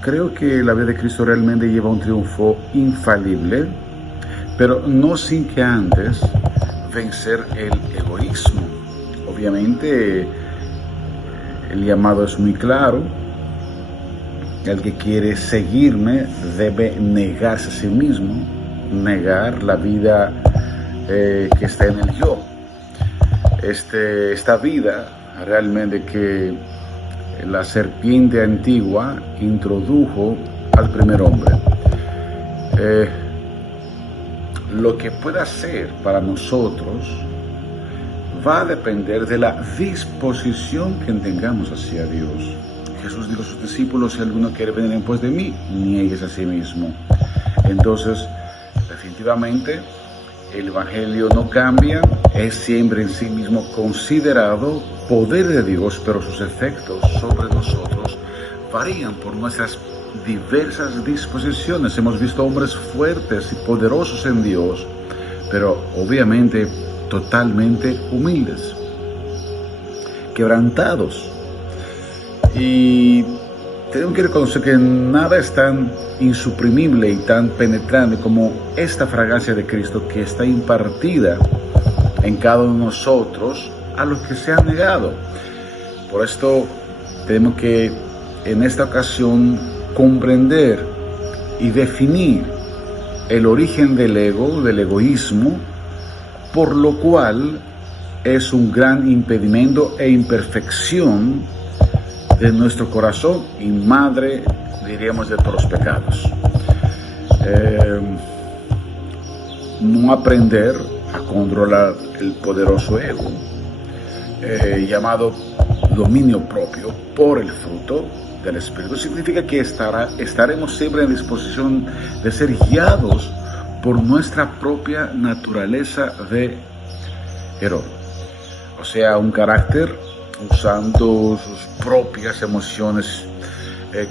creo que la vida de Cristo realmente lleva un triunfo infalible, pero no sin que antes vencer el egoísmo. Obviamente, el llamado es muy claro. El que quiere seguirme debe negarse a sí mismo, negar la vida que está en el yo. Esta vida realmente que la serpiente antigua introdujo al primer hombre. Lo que pueda hacer para nosotros va a depender de la disposición que tengamos hacia Dios. Jesús dijo a sus discípulos: si alguno quiere venir en pos de mí, niegues a sí mismo. Entonces, definitivamente, el Evangelio no cambia, es siempre en sí mismo considerado poder de Dios, pero sus efectos sobre nosotros varían por nuestras diversas disposiciones. Hemos visto hombres fuertes y poderosos en Dios, pero obviamente totalmente humildes, quebrantados. Y tenemos que reconocer que nada es tan insuprimible y tan penetrante como esta fragancia de Cristo que está impartida en cada uno de nosotros a los que se han negado. Por esto tenemos que en esta ocasión comprender y definir el origen del ego, del egoísmo, por lo cual es un gran impedimento e imperfección de nuestro corazón y madre, diríamos, de todos los pecados. No aprender a controlar el poderoso ego, llamado dominio propio por el fruto del Espíritu, significa que estaremos siempre en disposición de ser guiados por nuestra propia naturaleza de héroe. O sea, un carácter usando sus propias emociones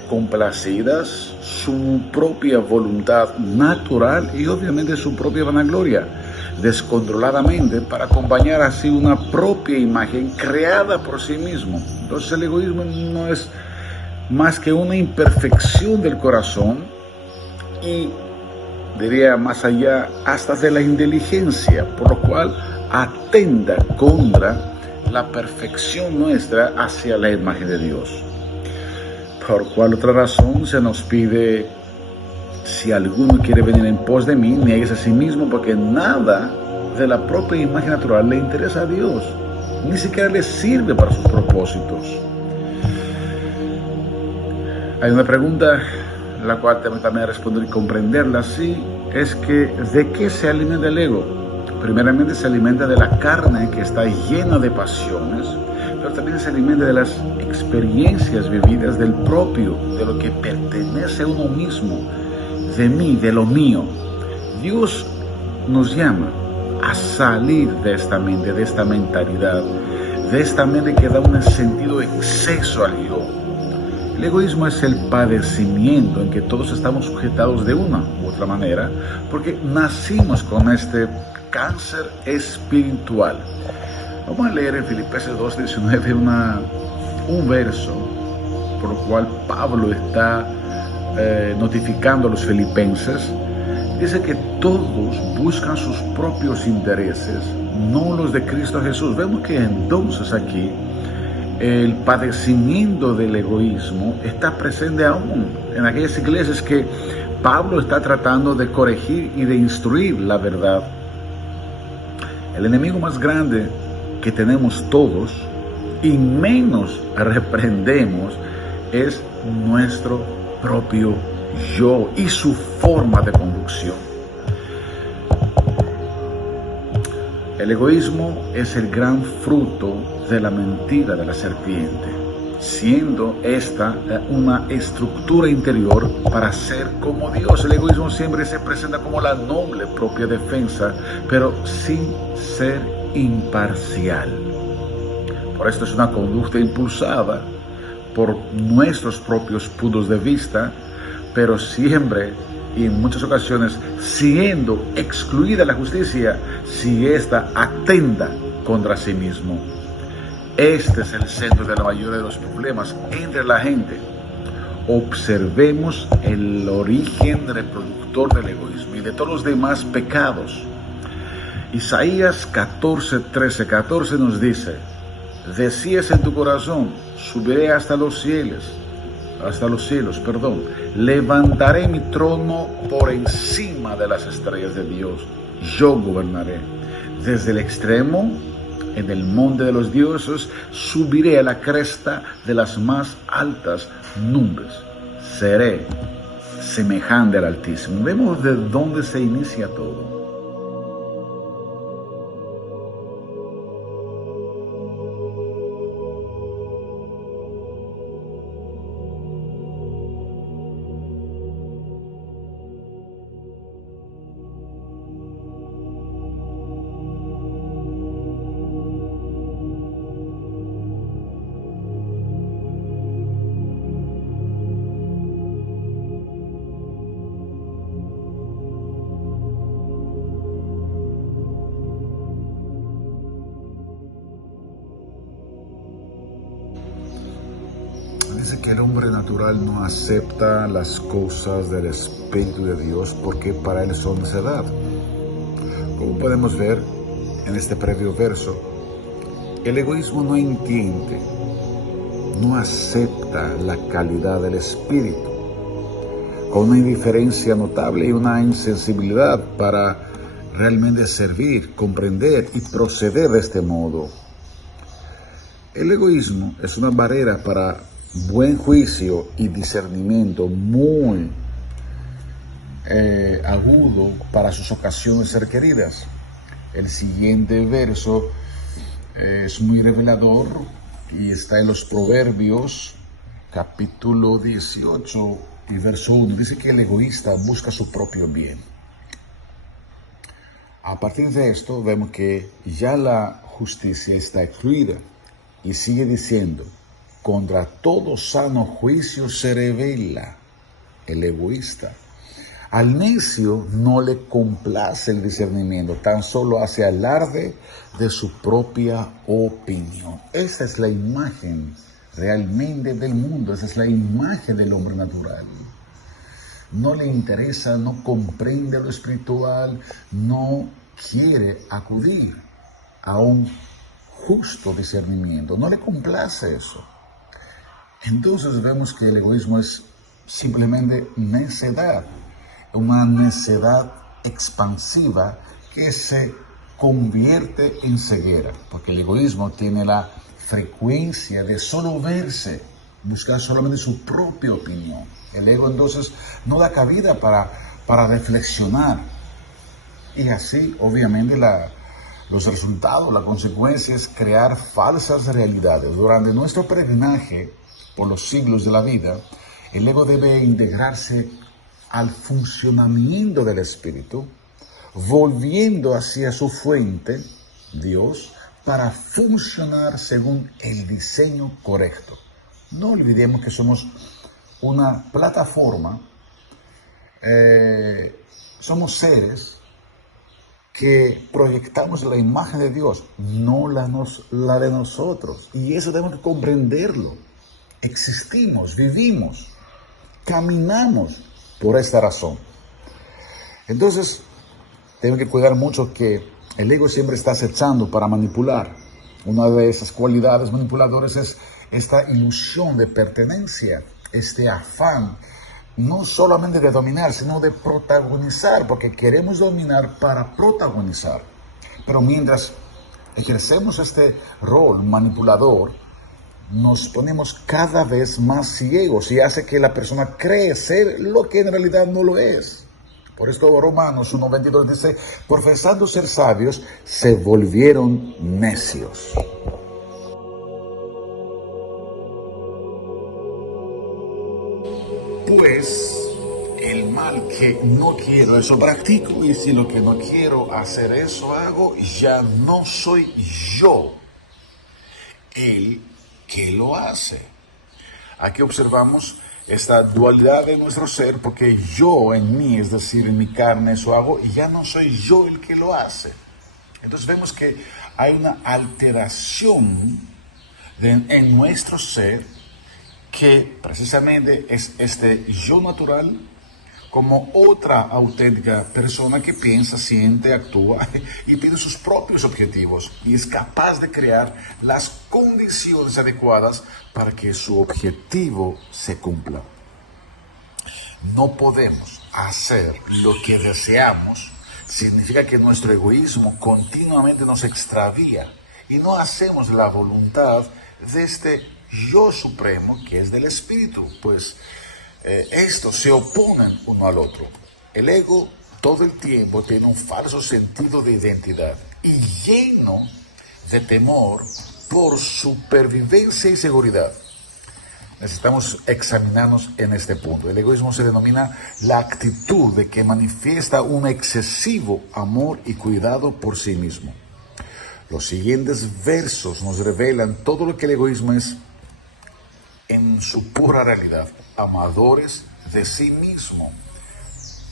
complacidas, su propia voluntad natural y obviamente su propia vanagloria, descontroladamente, para acompañar así una propia imagen creada por sí mismo. Entonces el egoísmo no es más que una imperfección del corazón y, diría más allá, hasta de la inteligencia, por lo cual atenta contra la perfección nuestra hacia la imagen de Dios. Por cual otra razón se nos pide: si alguno quiere venir en pos de mí, niegues a sí mismo, porque nada de la propia imagen natural le interesa a Dios, ni siquiera le sirve para sus propósitos. Hay una pregunta la cual también responder y comprenderla así, es que ¿de qué se alimenta el ego? Primeramente se alimenta de la carne, que está llena de pasiones, pero también se alimenta de las experiencias vividas del propio, de lo que pertenece a uno mismo, de mí, de lo mío. Dios nos llama a salir de esta mente, de esta mentalidad, de esta mente que da un sentido exceso al yo. El egoísmo es el padecimiento en que todos estamos sujetados de una u otra manera, porque nacimos con este cáncer espiritual. Vamos a leer en Filipenses 2:19 un verso por lo cual Pablo está notificando a los filipenses. Dice que todos buscan sus propios intereses, no los de Cristo Jesús. Vemos que entonces aquí el padecimiento del egoísmo está presente aún en aquellas iglesias que Pablo está tratando de corregir y de instruir la verdad. El enemigo más grande que tenemos todos y menos reprendemos es nuestro propio yo y su forma de conducción. El egoísmo es el gran fruto de la mentira de la serpiente, siendo esta una estructura interior para ser como Dios. El egoísmo siempre se presenta como la noble propia defensa, pero sin ser imparcial. Por esto es una conducta impulsada por nuestros propios puntos de vista, pero siempre y en muchas ocasiones siendo excluida la justicia si ésta atenta contra sí mismo. Este es el centro de la mayoría de los problemas entre la gente. observemos el origen reproductor del egoísmo y de todos los demás pecados. Isaías 14 nos dice: decías en tu corazón, subiré hasta los cielos, levantaré mi trono por encima de las estrellas de Dios, yo gobernaré. Desde el extremo, en el monte de los dioses, subiré a la cresta de las más altas nubes, seré semejante al Altísimo. Vemos de dónde se inicia todo. Dice que el hombre natural no acepta las cosas del Espíritu de Dios porque para él son necedad. Como podemos ver en este previo verso, el egoísmo no entiende, no acepta la calidad del Espíritu, con una indiferencia notable y una insensibilidad para realmente servir, comprender y proceder de este modo. El egoísmo es una barrera para buen juicio y discernimiento muy agudo para sus ocasiones requeridas. El siguiente verso es muy revelador y está en los Proverbios, capítulo 18 y verso 1. Dice que el egoísta busca su propio bien. A partir de esto vemos que ya la justicia está excluida y sigue diciendo: contra todo sano juicio se revela el egoísta. Al necio no le complace el discernimiento, tan solo hace alarde de su propia opinión. Esa es la imagen realmente del mundo, esa es la imagen del hombre natural. No le interesa, no comprende lo espiritual, no quiere acudir a un justo discernimiento, no le complace eso. Entonces vemos que el egoísmo es simplemente necedad, una necedad expansiva que se convierte en ceguera, porque el egoísmo tiene la frecuencia de solo verse, buscar solamente su propia opinión. El ego entonces no da cabida para reflexionar, y así obviamente los resultados, la consecuencia es crear falsas realidades. Durante nuestro peregrinaje por los siglos de la vida, el ego debe integrarse al funcionamiento del espíritu, volviendo hacia su fuente, Dios, para funcionar según el diseño correcto. No olvidemos que somos una plataforma, somos seres que proyectamos la imagen de Dios, no la de nosotros. Y eso tenemos que comprenderlo. Existimos, vivimos, caminamos por esta razón. Entonces, tenemos que cuidar mucho que el ego siempre está acechando para manipular. Una de esas cualidades manipuladoras es esta ilusión de pertenencia, este afán, no solamente de dominar, sino de protagonizar, porque queremos dominar para protagonizar. Pero mientras ejercemos este rol manipulador, nos ponemos cada vez más ciegos y hace que la persona cree ser lo que en realidad no lo es. Por esto Romanos 1:22 dice: profesando ser sabios, se volvieron necios. Pues el mal que no quiero, eso practico, y si lo que no quiero hacer, eso hago, ya no soy yo el que lo hace. Aquí observamos esta dualidad de nuestro ser, porque yo en mí, es decir, en mi carne, eso hago, y ya no soy yo el que lo hace. Entonces vemos que hay una alteración en nuestro ser que precisamente es este yo natural como otra auténtica persona que piensa, siente, actúa y tiene sus propios objetivos y es capaz de crear las condiciones adecuadas para que su objetivo se cumpla. No podemos hacer lo que deseamos, significa que nuestro egoísmo continuamente nos extravía y no hacemos la voluntad de este yo supremo que es del espíritu, pues estos se oponen uno al otro. El ego todo el tiempo tiene un falso sentido de identidad y lleno de temor por supervivencia y seguridad. Necesitamos examinarnos en este punto. El egoísmo se denomina la actitud de que manifiesta un excesivo amor y cuidado por sí mismo. Los siguientes versos nos revelan todo lo que el egoísmo es en su pura realidad, amadores de sí mismo.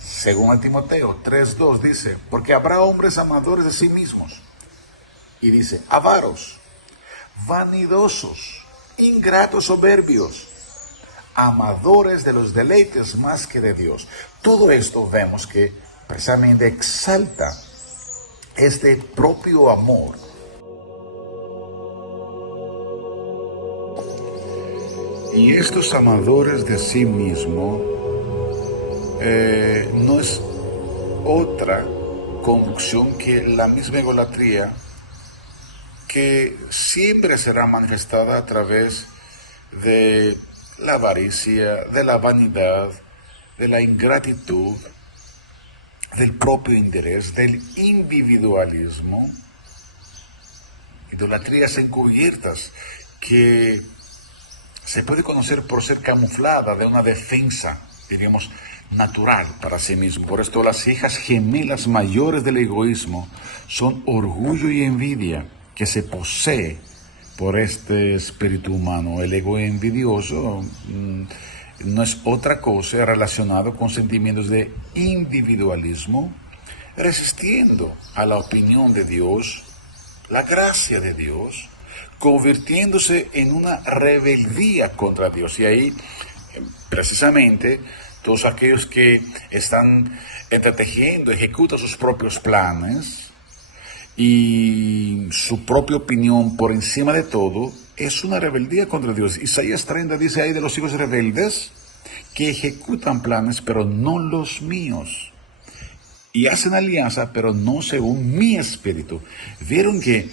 Según a Timoteo 3:2 dice, porque habrá hombres amadores de sí mismos. Y dice, avaros, vanidosos, ingratos, soberbios, amadores de los deleites más que de Dios. Todo esto vemos que precisamente exalta este propio amor. Y estos amadores de sí mismo no es otra conducción que la misma egolatría, que siempre será manifestada a través de la avaricia, de la vanidad, de la ingratitud, del propio interés, del individualismo, idolatrías encubiertas que se puede conocer por ser camuflada de una defensa, diríamos, natural para sí mismo. Por esto las hijas gemelas mayores del egoísmo son orgullo y envidia que se posee por este espíritu humano. El ego envidioso no es otra cosa relacionado con sentimientos de individualismo, resistiendo a la opinión de Dios, la gracia de Dios, convirtiéndose en una rebeldía contra Dios. Y ahí, precisamente, todos aquellos que están entretejiendo, ejecutan sus propios planes y su propia opinión por encima de todo, es una rebeldía contra Dios. Isaías 30 dice ahí de los hijos rebeldes que ejecutan planes, pero no los míos. Y hacen alianza, pero no según mi espíritu. Vieron que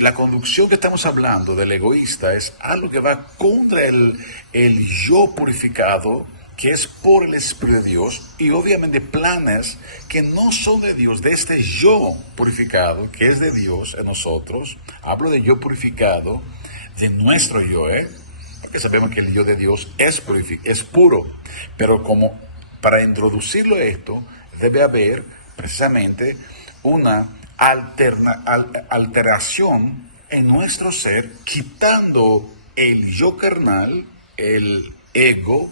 la conducción que estamos hablando del egoísta es algo que va contra el yo purificado, que es por el Espíritu de Dios, y obviamente planes que no son de Dios, de este yo purificado, que es de Dios en nosotros. Hablo de yo purificado, de nuestro yo, porque sabemos que el yo de Dios es puro, pero como para introducirlo a esto, debe haber precisamente una alteración en nuestro ser, quitando el yo carnal, el ego,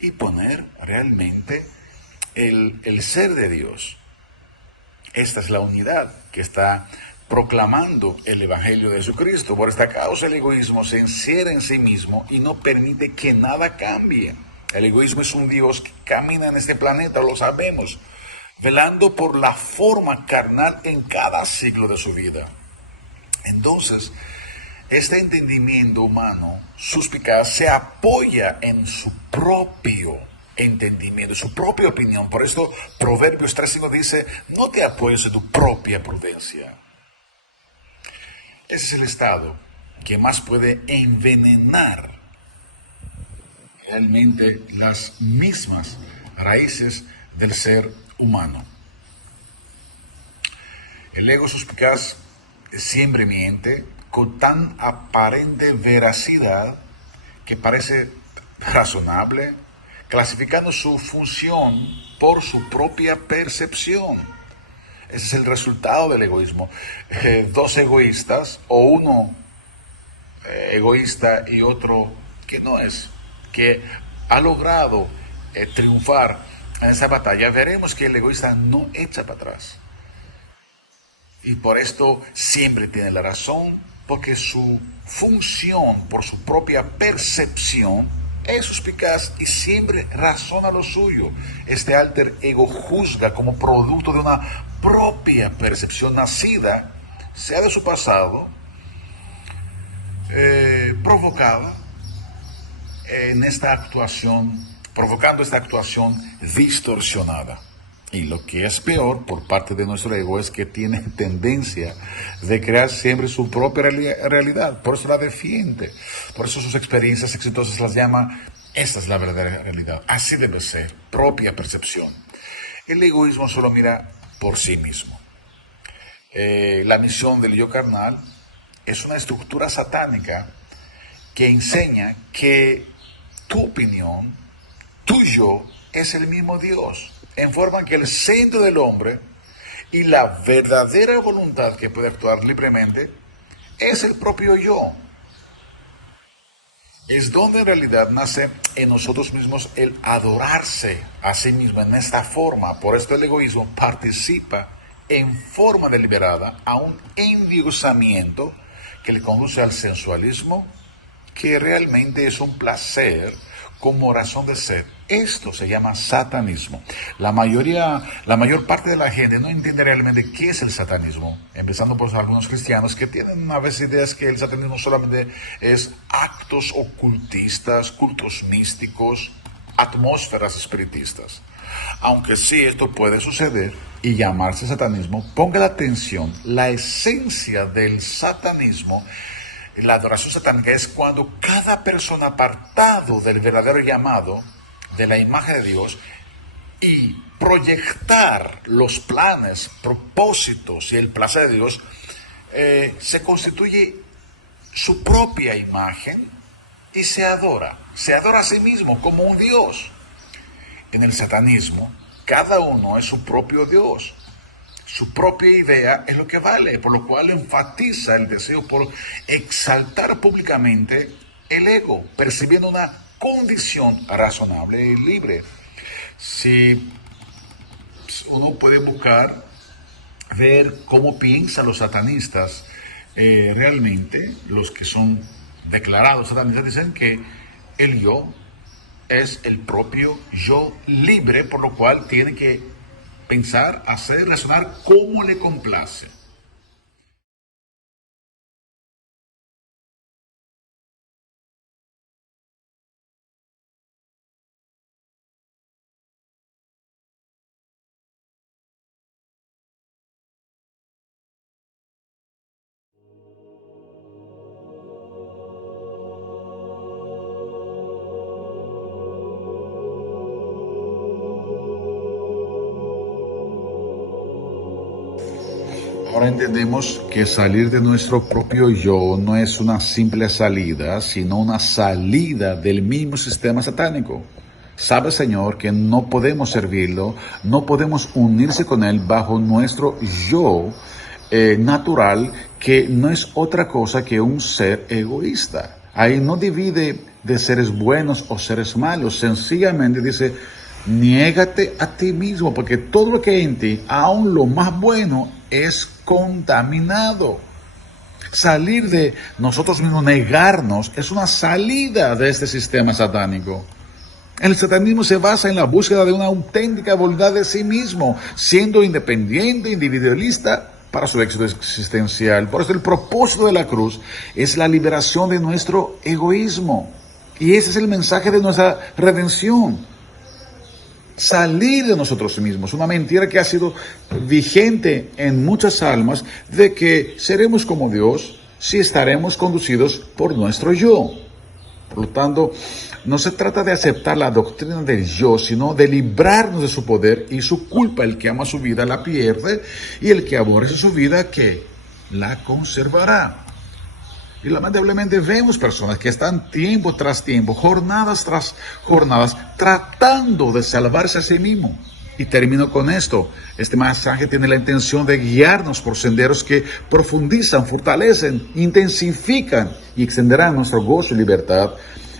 y poner realmente el ser de Dios. Esta es la unidad que está proclamando el Evangelio de Jesucristo. Por esta causa el egoísmo se encierra en sí mismo y no permite que nada cambie. El egoísmo es un Dios que camina en este planeta, lo sabemos, velando por la forma carnal en cada ciclo de su vida. Entonces, este entendimiento humano suspicaz se apoya en su propio entendimiento, su propia opinión. Por esto Proverbios 3:5 dice, no te apoyes en tu propia prudencia. Ese es el estado que más puede envenenar realmente las mismas raíces del ser humano. El ego suspicaz siempre miente con tan aparente veracidad que parece razonable, clasificando su función por su propia percepción. Ese es el resultado del egoísmo. Dos egoístas, o uno egoísta y otro que no es, que ha logrado triunfar en esa batalla, veremos que el egoísta no echa para atrás. Y por esto siempre tiene la razón porque su función, por su propia percepción, es suspicaz y siempre razona lo suyo. Este alter ego juzga como producto de una propia percepción nacida, sea de su pasado, provocada en esta actuación, provocando esta actuación distorsionada. Y lo que es peor por parte de nuestro ego es que tiene tendencia de crear siempre su propia realidad. Por eso la defiende. Por eso sus experiencias exitosas las llama, esta es la verdadera realidad. Así debe ser, propia percepción. El egoísmo solo mira por sí mismo. La misión del yo carnal es una estructura satánica que enseña que tu opinión, tu yo, es el mismo Dios, en forma que el centro del hombre y la verdadera voluntad que puede actuar libremente es el propio yo. Es donde en realidad nace en nosotros mismos el adorarse a sí mismo en esta forma. Por esto el egoísmo participa en forma deliberada a un endiosamiento que le conduce al sensualismo, que realmente es un placer como razón de ser. Esto se llama satanismo. La mayor parte de la gente no entiende realmente qué es el satanismo, empezando por algunos cristianos que tienen a veces ideas que el satanismo solamente es actos ocultistas, cultos místicos, atmósferas espiritistas. Aunque sí esto puede suceder y llamarse satanismo, ponga la atención, la esencia del satanismo, la adoración satánica, es cuando cada persona apartado del verdadero llamado, de la imagen de Dios, y proyectar los planes, propósitos y el placer de Dios, se constituye su propia imagen y se adora a sí mismo como un Dios. En el satanismo, cada uno es su propio Dios. Su propia idea es lo que vale, por lo cual enfatiza el deseo por exaltar públicamente el ego, percibiendo una condición razonable y libre. Si uno puede buscar, ver cómo piensan los satanistas, realmente los que son declarados satanistas dicen que el yo es el propio yo libre, por lo cual tiene que pensar, hacer, razonar como le complace. Ahora entendemos que salir de nuestro propio yo no es una simple salida, sino una salida del mismo sistema satánico. Sabe, Señor, que no podemos servirlo, no podemos unirse con Él bajo nuestro yo natural, que no es otra cosa que un ser egoísta. Ahí no divide de seres buenos o seres malos, sencillamente dice, niégate a ti mismo, porque todo lo que hay en ti, aun lo más bueno, es contaminado. Salir de nosotros mismos, negarnos, es una salida de este sistema satánico. El satanismo se basa en la búsqueda de una auténtica voluntad de sí mismo, siendo independiente, individualista para su éxito existencial. Por eso el propósito de la cruz es la liberación de nuestro egoísmo. Y ese es el mensaje de nuestra redención. Salir de nosotros mismos, una mentira que ha sido vigente en muchas almas, de que seremos como Dios si estaremos conducidos por nuestro yo. Por lo tanto, no se trata de aceptar la doctrina del yo, sino de librarnos de su poder y su culpa. El que ama su vida la pierde, y el que aborrece su vida, ¿qué? La conservará. Y lamentablemente vemos personas que están tiempo tras tiempo, jornadas tras jornadas, tratando de salvarse a sí mismo. Y termino con esto. Este mensaje tiene la intención de guiarnos por senderos que profundizan, fortalecen, intensifican y extenderán nuestro gozo y libertad,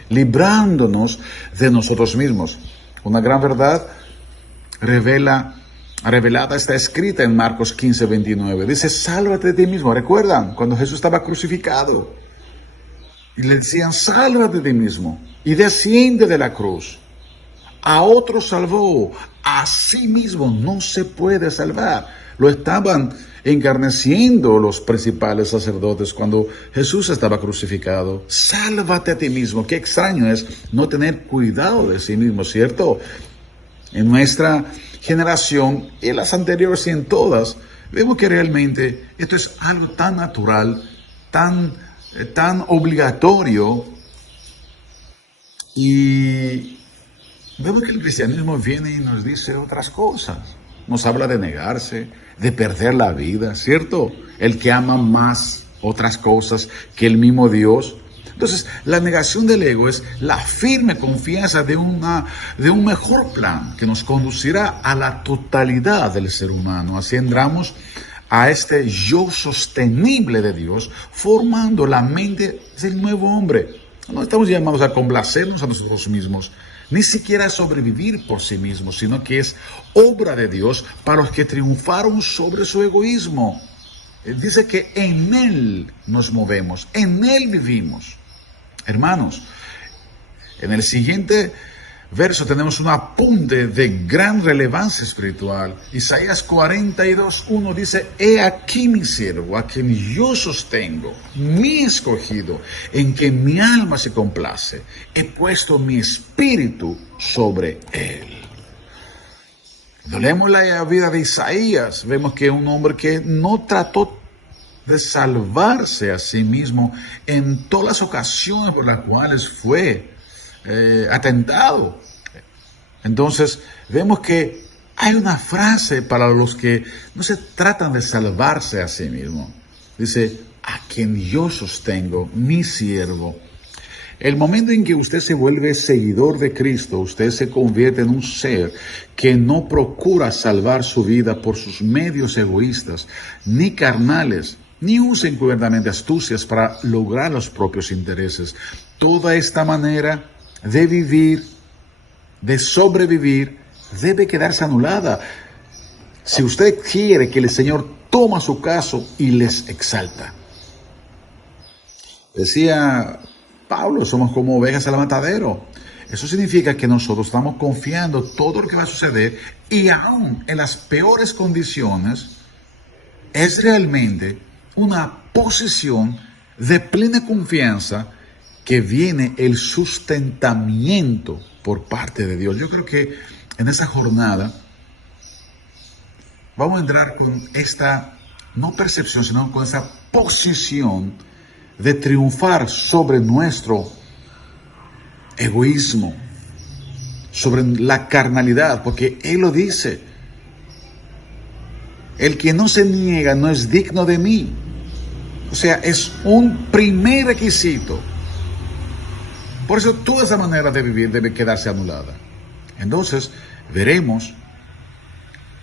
librándonos de nosotros mismos. Una gran verdad revela revelada está escrita en Marcos 15:29. Dice, sálvate de ti mismo. ¿Recuerdan? Cuando Jesús estaba crucificado y le decían, sálvate de ti mismo y desciende de la cruz. A otro salvó, a sí mismo no se puede salvar. Lo estaban encarneciendo los principales sacerdotes cuando Jesús estaba crucificado. Sálvate a ti mismo. Qué extraño es no tener cuidado de sí mismo, ¿cierto? En nuestra generación, en las anteriores y en todas, vemos que realmente esto es algo tan natural, tan obligatorio, y vemos que el cristianismo viene y nos dice otras cosas. Nos habla de negarse, de perder la vida, ¿cierto? El que ama más otras cosas que el mismo Dios. Entonces, la negación del ego es la firme confianza de un mejor plan que nos conducirá a la totalidad del ser humano. Así entramos a este yo sostenible de Dios, formando la mente del nuevo hombre. No estamos llamados a complacernos a nosotros mismos, ni siquiera a sobrevivir por sí mismos, sino que es obra de Dios para los que triunfaron sobre su egoísmo. Dice que en Él nos movemos, en Él vivimos. Hermanos, en el siguiente verso tenemos un apunte de gran relevancia espiritual. Isaías 42:1 dice, he aquí mi siervo, a quien yo sostengo, mi escogido, en quien mi alma se complace. He puesto mi espíritu sobre él. Cuando leemos la vida de Isaías, vemos que es un hombre que no trató de salvarse a sí mismo en todas las ocasiones por las cuales fue atentado. Entonces vemos que hay una frase para los que no se tratan de salvarse a sí mismo. Dice, a quien yo sostengo, mi siervo. El momento en que usted se vuelve seguidor de Cristo, usted se convierte en un ser que no procura salvar su vida por sus medios egoístas, ni carnales, ni usa encubiertamente astucias para lograr los propios intereses. Toda esta manera de vivir, de sobrevivir, debe quedarse anulada. Si usted quiere que el Señor tome su caso y les exalta. Decía Pablo, somos como ovejas al matadero. Eso significa que nosotros estamos confiando todo lo que va a suceder, y aún en las peores condiciones es realmente una posición de plena confianza que viene el sustentamiento por parte de Dios. Yo creo que en esa jornada vamos a entrar con esta, no percepción, sino con esa posición de triunfar sobre nuestro egoísmo, sobre la carnalidad, porque Él lo dice, el que no se niega no es digno de mí. O sea, es un primer requisito. Por eso toda esa manera de vivir debe quedarse anulada. Entonces veremos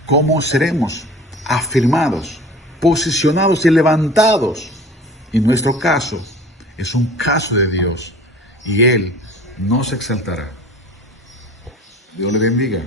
cómo seremos afirmados, posicionados y levantados. Y nuestro caso es un caso de Dios, y Él nos exaltará. Dios le bendiga.